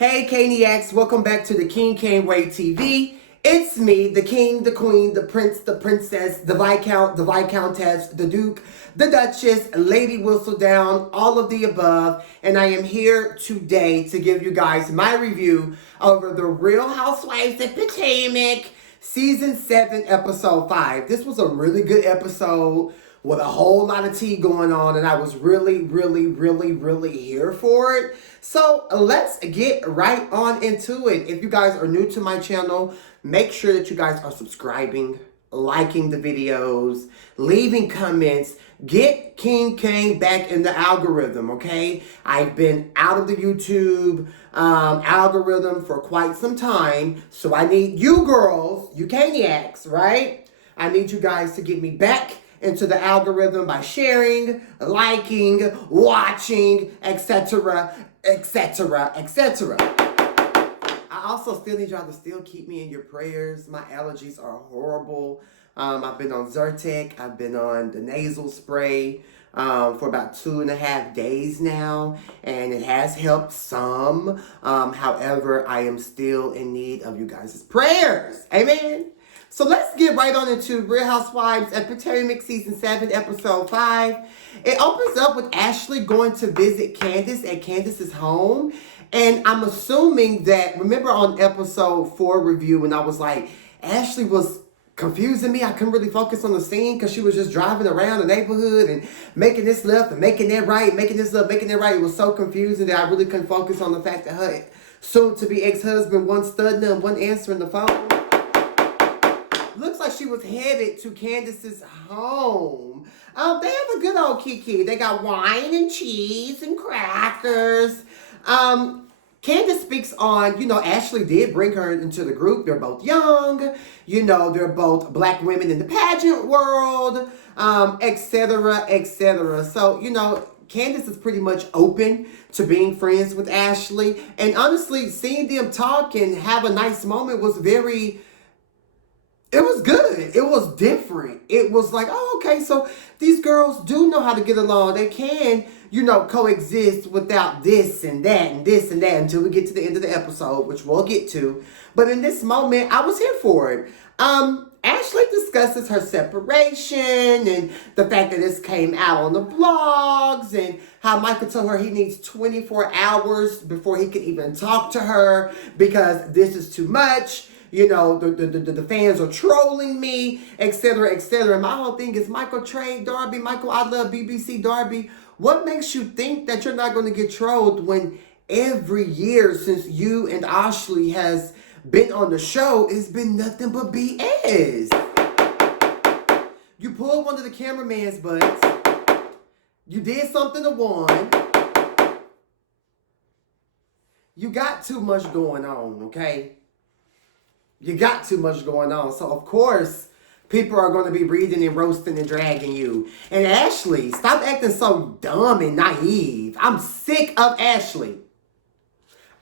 Hey Caniacs, welcome back to the DaKingCainWayTV. It's me, the king, the queen, the prince, the princess, the viscount, the viscountess, the duke, the duchess, Lady Whistledown, all of the above. And I am here today to give you guys my review over the Real Housewives of Potomac, Season 7, Episode 5. This was a really good episode with a whole lot of tea going on, and I was really here for it. So let's get right on into it. If you guys are new to my channel, make sure that you guys are subscribing, liking the videos, leaving comments. Get King Cain back in the algorithm, okay? I've been out of the YouTube algorithm for quite some time, so I need you girls, you Caniacs, right? I need you guys to get me back into the algorithm by sharing, liking, watching, etc., etc., etc. I also still need y'all to still keep me in your prayers. My allergies are horrible. I've been on Zyrtec. I've been on the nasal spray for about 2.5 days now, and it has helped some. However, I am still in need of you guys' prayers. Amen. So let's get right on into Real Housewives of Potomac Season 7, Episode 5. It opens up with Ashley going to visit Candace at Candace's home. And I'm assuming that, remember on Episode 4 review when I was like, Ashley was confusing me. I couldn't really focus on the scene because she was just driving around the neighborhood and making this left and making that right, making this left, making that right. It was so confusing that I really couldn't focus on the fact that her soon-to-be ex-husband wasn't studying and wasn't answering the phone. Looks like she was headed to Candace's home. They have a good old kiki. They got wine and cheese and crackers. Candace speaks on, Ashley did bring her into the group. They're both young. They're both black women in the pageant world, etc., etc. So, Candace is pretty much open to being friends with Ashley. And honestly, seeing them talk and have a nice moment was it was good. It was different. It was like, oh, okay, so these girls do know how to get along. They can, coexist without this and that and this and that until we get to the end of the episode, which we'll get to. But in this moment, I was here for it. Ashley discusses her separation and the fact that this came out on the blogs and how Michael told her he needs 24 hours before he can even talk to her because this is too much. The fans are trolling me, etc., etc. My whole thing is Michael trade Darby. Michael, I love BBC Darby. What makes you think that you're not going to get trolled when every year since you and Ashley has been on the show, it's been nothing but BS? You pulled one of the cameraman's butts. You did something to one. You got too much going on, okay? You got too much going on. So, of course, people are going to be breathing and roasting and dragging you. And Ashley, stop acting so dumb and naive. I'm sick of Ashley.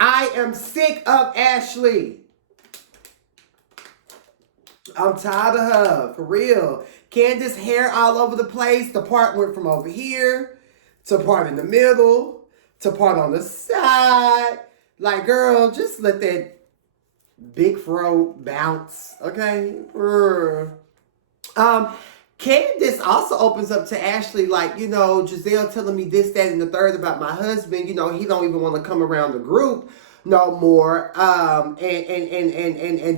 I am sick of Ashley. I'm tired of her, for real. Candace hair all over the place. The part went from over here to part in the middle to part on the side. Like, girl, just let that big fro bounce, okay? Candace also opens up to Ashley like, Giselle telling me this, that, and the third about my husband. He don't even want to come around the group no more. And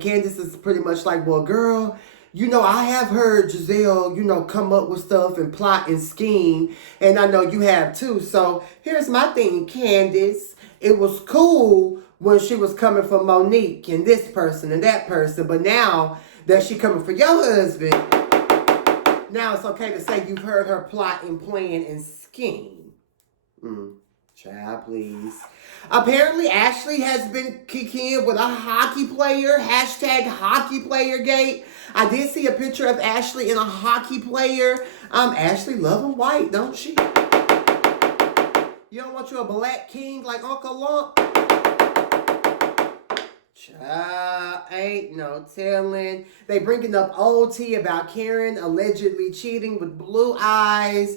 Candace is pretty much like, well, girl, I have heard Giselle, come up with stuff and plot and scheme, and I know you have too. So here's my thing, Candace. It was cool when she was coming for Monique and this person and that person. But now that she coming for your husband, now it's okay to say you've heard her plot and plan and scheme. Child, please. Apparently, Ashley has been kicking with a hockey player. #HockeyPlayerGate. I did see a picture of Ashley and a hockey player. Ashley loving white, don't she? You don't want you a black king like Uncle Lump? Child, ain't no telling. They bringing up old tea about Karen allegedly cheating with blue eyes.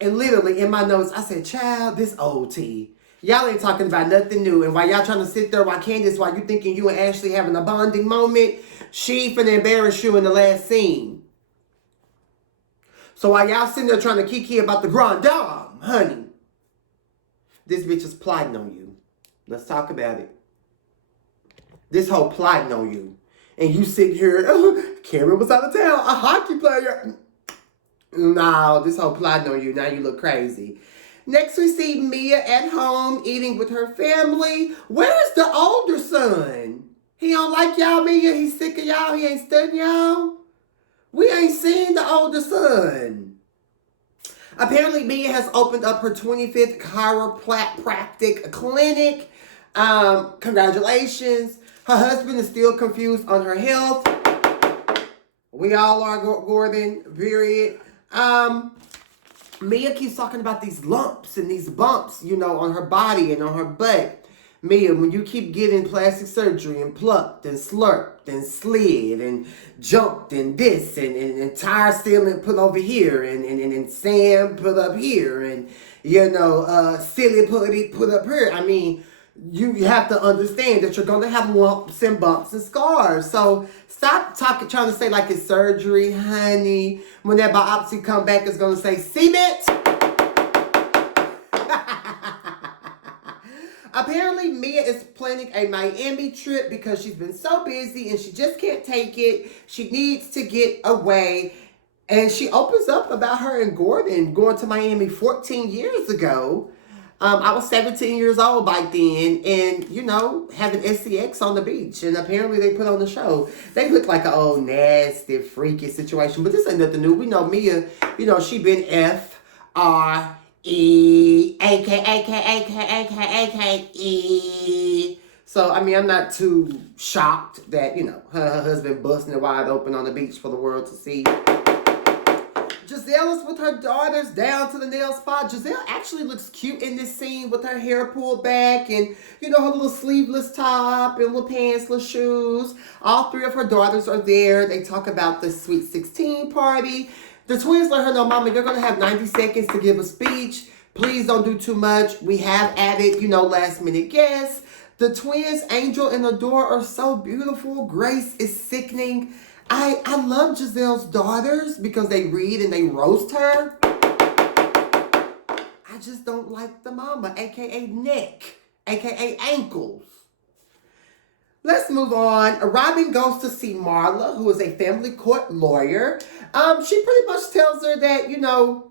And literally in my notes, I said, child, this old tea. Y'all ain't talking about nothing new. And while y'all trying to sit there, while you thinking you and Ashley having a bonding moment, she finna embarrass you in the last scene. So while y'all sitting there trying to kiki about the grand dame, honey, this bitch is plotting on you. Let's talk about it. This whole plotting on you. And you sitting here, Karen was out of town, a hockey player. No, this whole plotting on you. Now you look crazy. Next we see Mia at home eating with her family. Where's the older son? He don't like y'all, Mia. He's sick of y'all. He ain't studying y'all. We ain't seen the older son. Apparently, Mia has opened up her 25th chiropractic clinic. Congratulations. Her husband is still confused on her health. We all are, Gordon, period. Mia keeps talking about these lumps and these bumps, you know, on her body and on her butt. Mia, when you keep getting plastic surgery and plucked and slurped and slid and jumped and this and tire sealant put over here and sand put up here and, you know, silly put up here. I mean, you have to understand that you're going to have lumps and bumps and scars. So stop trying to say like it's surgery, honey. When that biopsy come back, it's going to say cement. Apparently, Mia is planning a Miami trip because she's been so busy and she just can't take it. She needs to get away. And she opens up about her and Gordon going to Miami 14 years ago. I was 17 years old back then and, you know, having SCX on the beach. And apparently they put on the show. They look like an old nasty, freaky situation. But this ain't nothing new. We know Mia, you know, she been F-R-E-A-K-A-K-A-K-A-K-E. So, I mean, I'm not too shocked that, you know, her husband busting it wide open on the beach for the world to see. Giselle is with her daughters down to the nail spot. Giselle actually looks cute in this scene with her hair pulled back and, you know, her little sleeveless top and little pants, little shoes. All three of her daughters are there. They talk about the Sweet 16 party. The twins let her know, Mama, you're going to have 90 seconds to give a speech. Please don't do too much. We have added, you know, last minute guests. The twins, Angel and Adore, are so beautiful. Grace is sickening. I love Giselle's daughters because they read and they roast her. I just don't like the mama, a.k.a. neck, a.k.a. ankles. Let's move on. Robin goes to see Marla, who is a family court lawyer. She pretty much tells her that, you know,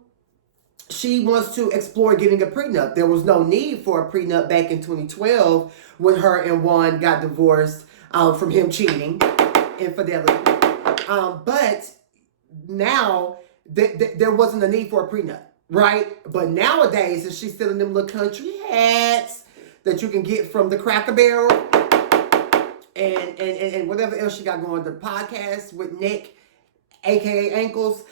she wants to explore getting a prenup. There was no need for a prenup back in 2012 when her and Juan got divorced from him cheating, infidelity. But now there wasn't a need for a prenup, right? But nowadays, if she's still in them little country hats that you can get from the Cracker Barrel and whatever else she got going, the podcast with Nick, aka Ankles,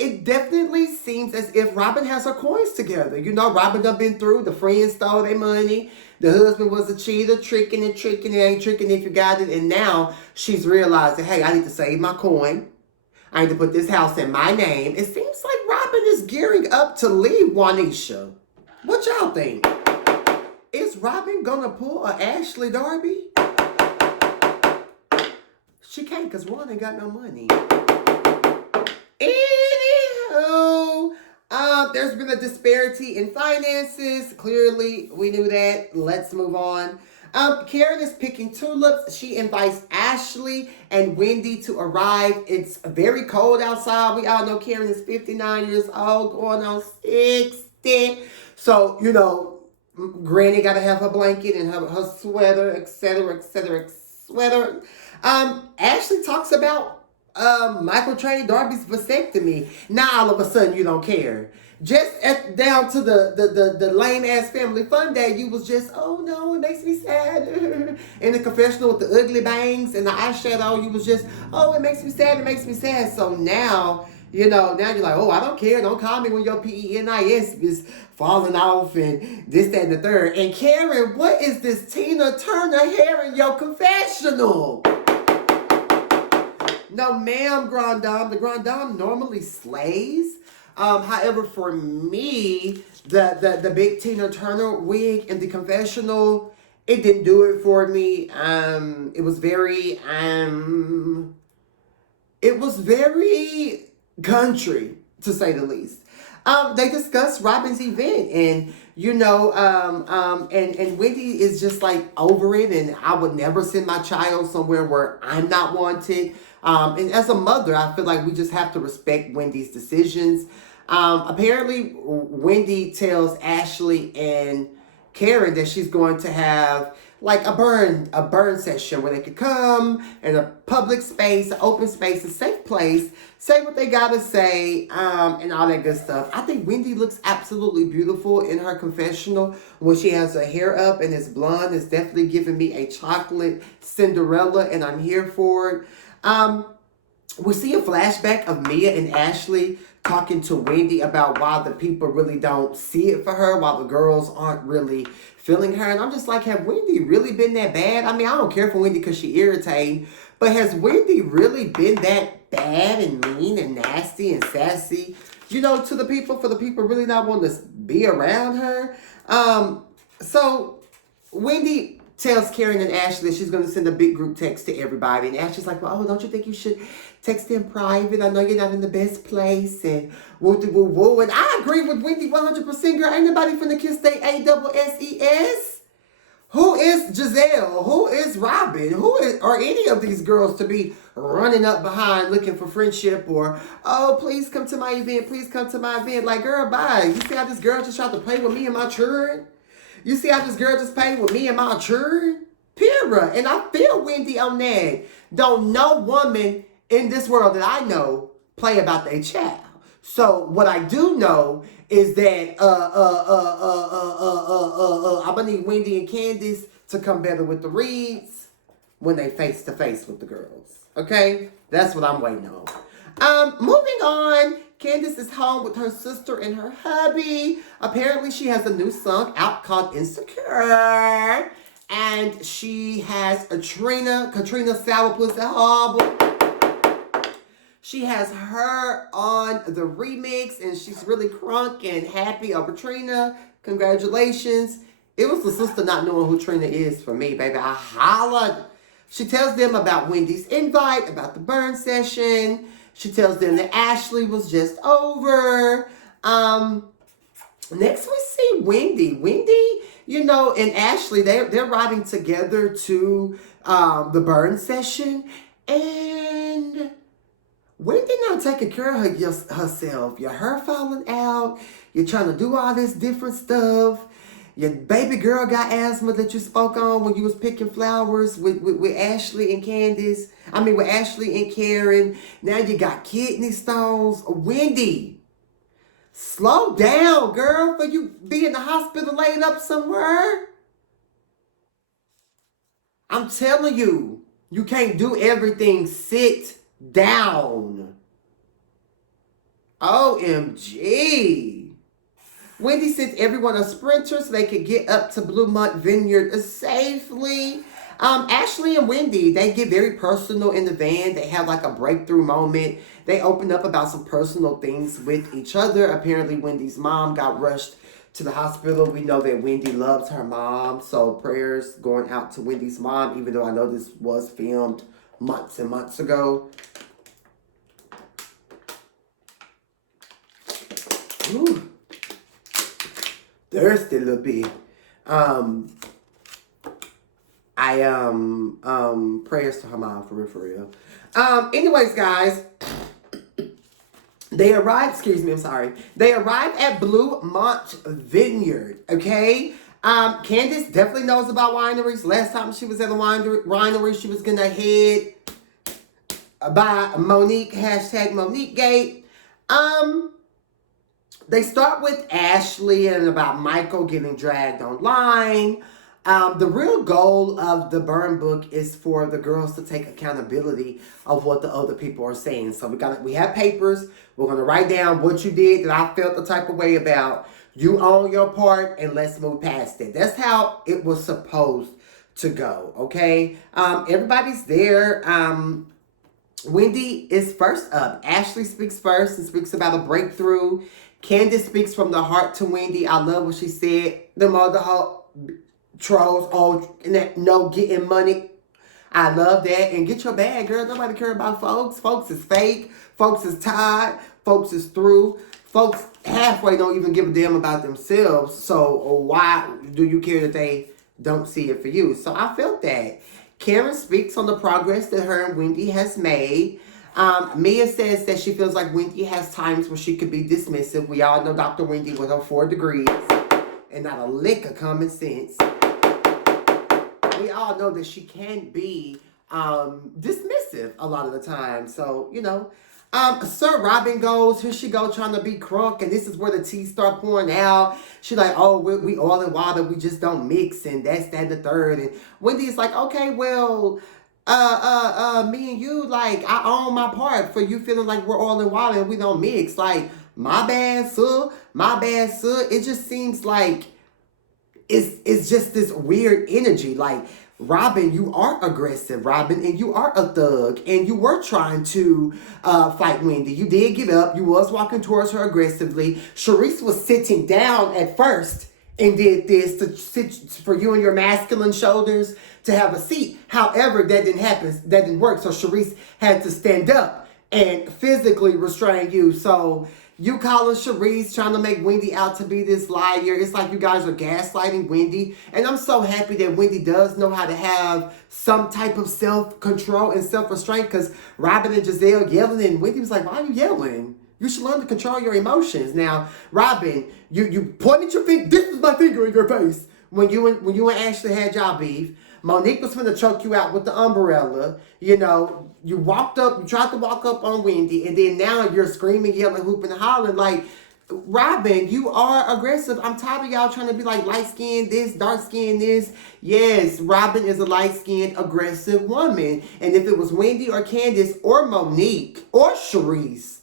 it definitely seems as if Robin has her coins together. You know, Robin done been through, the friends stole their money. The husband was a cheater, tricking, it ain't tricking if you got it. And now she's realizing, hey, I need to save my coin. I need to put this house in my name. It seems like Robin is gearing up to leave Juanisha. What y'all think? Is Robin gonna pull a Ashley Darby? She can't because Juan ain't got no money. Anywho, there's been a disparity in finances. Clearly, we knew that. Let's move on. Karen is picking tulips. She invites Ashley and Wendy to arrive. It's very cold outside. We all know Karen is 59 years old, going on 60. So, you know, Granny got to have her blanket and her sweater, etc., sweater. Ashley talks about Michael Trey Darby's vasectomy. Now all of a sudden you don't care. Just down to the lame ass family fun day, you was just, oh no, it makes me sad. In the confessional with the ugly bangs and the eyeshadow, you was just, oh, it makes me sad, it makes me sad. So now, you know, now you're like, oh, I don't care. Don't call me when your PENIS is falling off and this, that, and the third. And Karen, what is this Tina Turner hair in your confessional? No, ma'am, Grand Dame. The Grand Dame normally slays. However, for me, the big Tina Turner wig in the confessional, it didn't do it for me. It was very country, to say the least. They discussed Robin's event, and and Wendy is just like over it, and I would never send my child somewhere where I'm not wanted. And as a mother, I feel like we just have to respect Wendy's decisions. Apparently, Wendy tells Ashley and Karen that she's going to have like a burn session where they could come in a public space, an open space, a safe place, say what they gotta say, and all that good stuff. I think Wendy looks absolutely beautiful in her confessional when she has her hair up and it's blonde. It's definitely giving me a chocolate Cinderella, and I'm here for it. We see a flashback of Mia and Ashley talking to Wendy about why the people really don't see it for her, while the girls aren't really feeling her. And I'm just like, have Wendy really been that bad? I mean, I don't care for Wendy because she irritating, but has Wendy really been that bad and mean and nasty and sassy, to the people, for the people really not wanting to be around her? So Wendy tells Karen and Ashley she's going to send a big group text to everybody. And Ashley's like, well, don't you think you should text in private? I know you're not in the best place. And woo. And I agree with Wendy 100%, girl. Ain't nobody finna kiss they ASSES. Who is Giselle? Who is Robin? Are any of these girls to be running up behind looking for friendship or, oh, please come to my event. Please come to my event. Like, girl, bye. You see how this girl just tried to play with me and my children? You see how this girl just played with me and my children? Period. And I feel Wendy on that. Don't no woman in this world that I know play about their child. So what I do know is that I'm gonna need Wendy and Candace to come better with the reads when they face to face with the girls. Okay? That's what I'm waiting on. Moving on. Candace is home with her sister and her hubby. Apparently, she has a new song out called Insecure. And she has Katrina Sourpuss album. She has her on the remix, and she's really crunk and happy over Trina. Congratulations. It was the sister not knowing who Trina is for me, baby. I hollered. She tells them about Wendy's invite, about the burn session. She tells them that Ashley was just over. Next we see Wendy. Wendy, and Ashley, they're riding together to the burn session. And Wendy not taking care of herself. Your hair falling out. You're trying to do all this different stuff. Your baby girl got asthma that you spoke on when you was picking flowers with Ashley and Candace. With Ashley and Karen. Now you got kidney stones. Wendy, slow down, girl, for you be in the hospital laid up somewhere. I'm telling you, you can't do everything. Sit down. OMG. Wendy sent everyone a sprinter so they could get up to Blue Mont Vineyard safely. Ashley and Wendy, they get very personal in the van. They have like a breakthrough moment. They open up about some personal things with each other. Apparently, Wendy's mom got rushed to the hospital. We know that Wendy loves her mom, so prayers going out to Wendy's mom, even though I know this was filmed months and months ago. Ooh. Thirsty a little bit. Prayers to her mom, for real. Anyways, guys, they arrived at Blue Mont Vineyard, okay? Candace definitely knows about wineries. Last time she was at a winery, she was gonna head by Monique, #MoniqueGate. They start with Ashley and about Michael getting dragged online. The real goal of the burn book is for the girls to take accountability of what the other people are saying. So we have papers. We're going to write down what you did that I felt the type of way about. You own your part and let's move past it. That's how it was supposed to go, okay? Everybody's there. Wendy is first up. Ashley speaks first and speaks about a breakthrough. Candace speaks from the heart to Wendy. I love what she said. The whole trolls, no getting money. I love that. And get your bag, girl. Nobody care about folks. Folks is fake. Folks is tired. Folks is through. Folks halfway don't even give a damn about themselves. So why do you care that they don't see it for you? So I felt that. Karen speaks on the progress that her and Wendy has made. Mia says that she feels like Wendy has times where she could be dismissive. We all know Dr. Wendy with her 4 degrees and not a lick of common sense. We all know that she can be dismissive a lot of the time. So, Sir Robin goes, here she go trying to be crunk, and this is where the tea start pouring out. She like, oh, we oil and water, we just don't mix, and that's that and the third. And Wendy's like, okay, well, me and you, like, I own my part for you feeling like we're oil and water and we don't mix. Like, my bad, sir. It just seems like it's just this weird energy. Like, Robin, you are aggressive, Robin, and you are a thug, and you were trying to fight Wendy. You did get up. You was walking towards her aggressively. Sharice was sitting down at first and did this to sit for you and your masculine shoulders to have a seat. However, that didn't happen. That didn't work. So Sharice had to stand up and physically restrain you. So you calling Sharice, trying to make Wendy out to be this liar. It's like you guys are gaslighting Wendy. And I'm so happy that Wendy does know how to have some type of self-control and self-restraint, because Robin and Giselle yelling, and Wendy was like, why are you yelling? You should learn to control your emotions. Now, Robin, you pointed your finger. This is my finger in your face. When you and Ashley had y'all beef, Monique was going to choke you out with the umbrella. You walked up, you tried to walk up on Wendy, and then now you're screaming, yelling, hooping, and hollering. Like, Robin, you are aggressive. I'm tired of y'all trying to be like light-skinned this, dark-skinned this. Yes, Robin is a light-skinned, aggressive woman. And if it was Wendy or Candace or Monique or Sharice,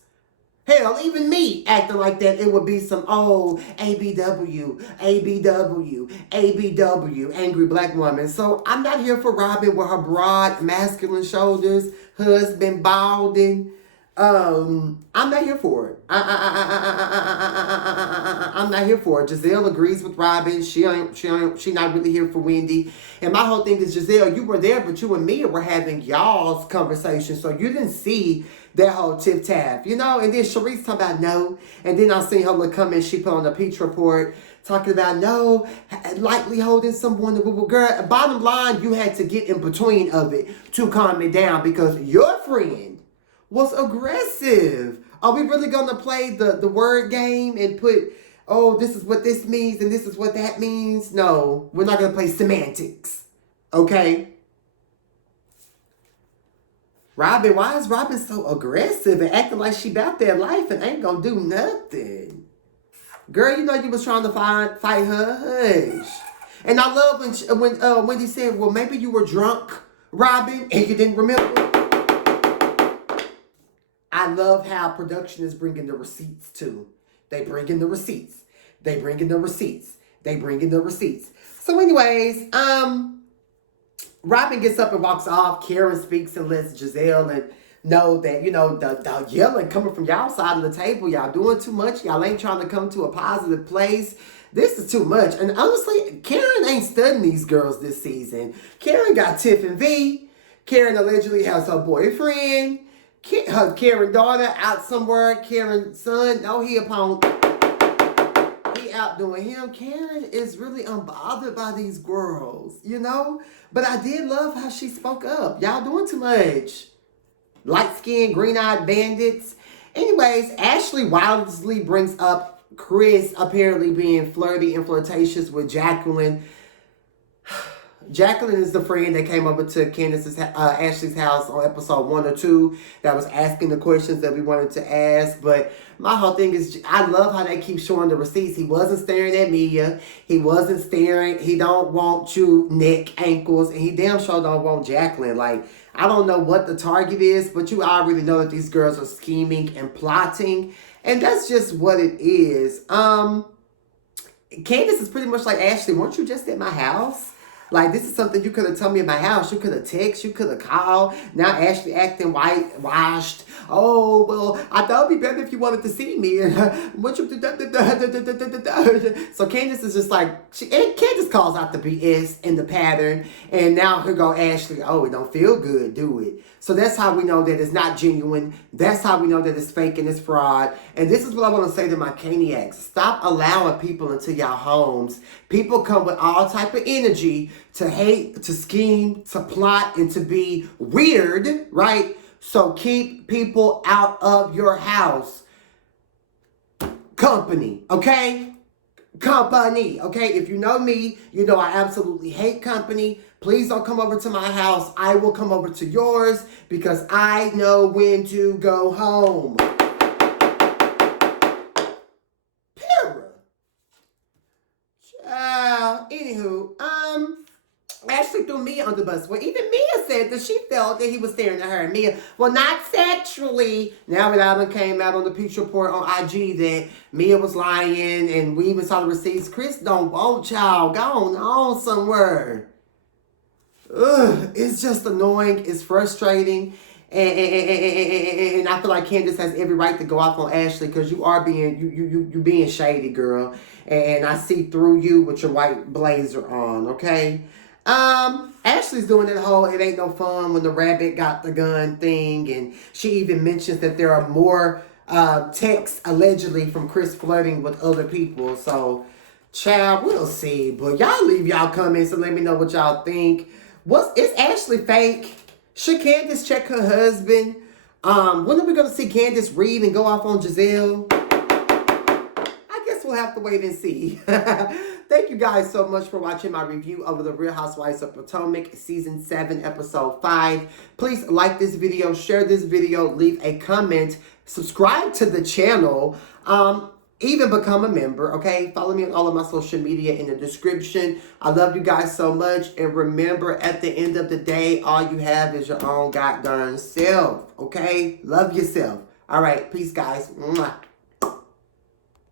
hell, even me acting like that, it would be some old ABW, angry black woman. So I'm not here for Robin with her broad, masculine shoulders, husband balding. I'm not here for it. I'm not here for it. Giselle agrees with Robin. She not really here for Wendy. And my whole thing is, Giselle, you were there, but you and Mia were having y'all's conversation, so you didn't see that whole tip tap, And then Sharice talking about no, and then I seen her little comment she put on the Peach Report talking about no, lightly holding someone. Girl, bottom line, you had to get in between of it to calm it down because your friend was aggressive. Are we really going to play the word game and put, oh, this is what this means and this is what that means? No, we're not going to play semantics. Okay? Robin, why is Robin so aggressive and acting like she about that life and ain't going to do nothing? Girl, you was trying to fight her. Hush. And I love when Wendy said, well, maybe you were drunk, Robin, and you didn't remember. I love how production is bringing the receipts too. They bring in the receipts. So anyways, Robin gets up and walks off. Karen speaks and lets Giselle and know that, the yelling coming from y'all side of the table. Y'all doing too much. Y'all ain't trying to come to a positive place. This is too much. And honestly, Karen ain't studying these girls this season. Karen got Tiff and V. Karen allegedly has her boyfriend. Her Karen daughter out somewhere. Karen's son, no, he a punk. He out doing him. Karen is really unbothered by these girls, But I did love how she spoke up. Y'all doing too much. Light-skinned, green-eyed bandits. Anyways, Ashley wisely brings up Chris apparently being flirty and flirtatious with Jacqueline. Jacqueline is the friend that came over to Ashley's house on episode 1 or 2 that was asking the questions that we wanted to ask. But my whole thing is, I love how they keep showing the receipts. He wasn't staring at Mia. He wasn't staring. He don't want you neck, ankles, and he damn sure don't want Jacqueline. Like, I don't know what the target is, but you already know that these girls are scheming and plotting. And that's just what it is. Candace is pretty much like, Ashley, weren't you just at my house? Like, this is something you could have told me in my house. You could have texted. You could have called. Now Ashley acting whitewashed. Oh, well, I thought it'd be better if you wanted to see me. So Candace is just like, Candace calls out the BS in the pattern. And now here go Ashley. Oh, it don't feel good, do it? So that's how we know that it's not genuine. That's how we know that it's fake and it's fraud. And this is what I want to say to my Caniacs. Stop allowing people into your homes. People come with all type of energy to hate, to scheme, to plot, and to be weird, right? So keep people out of your house. Company, okay? Company, okay? If you know me, you know I absolutely hate company. Please don't come over to my house. I will come over to yours because I know when to go home. Anywho, Ashley threw Mia under the bus. Well, even Mia said that she felt that he was staring at her. And Mia, well, not sexually. Now it all came out on the Peach Report on IG that Mia was lying, and we even saw the receipts. Chris don't want y'all. Go on somewhere. Ugh, it's just annoying. It's frustrating. And I feel like Candace has every right to go off on Ashley because you are you being shady, girl. And I see through you with your white blazer on, okay? Ashley's doing that whole it ain't no fun when the rabbit got the gun thing, and she even mentions that there are more texts allegedly from Chris flirting with other people. So, child, we'll see. But y'all leave y'all comments and let me know what y'all think. Is Ashley fake? Should Candace check her husband? When are we going to see Candace read and go off on Giselle? I guess we'll have to wait and see. Thank you guys so much for watching my review of the Real Housewives of Potomac, Season 7, Episode 5. Please like this video, share this video, leave a comment, subscribe to the channel. Even become a member, okay? Follow me on all of my social media in the description. I love you guys so much. And remember, at the end of the day, all you have is your own goddamn self, okay? Love yourself. All right, peace, guys. Mwah.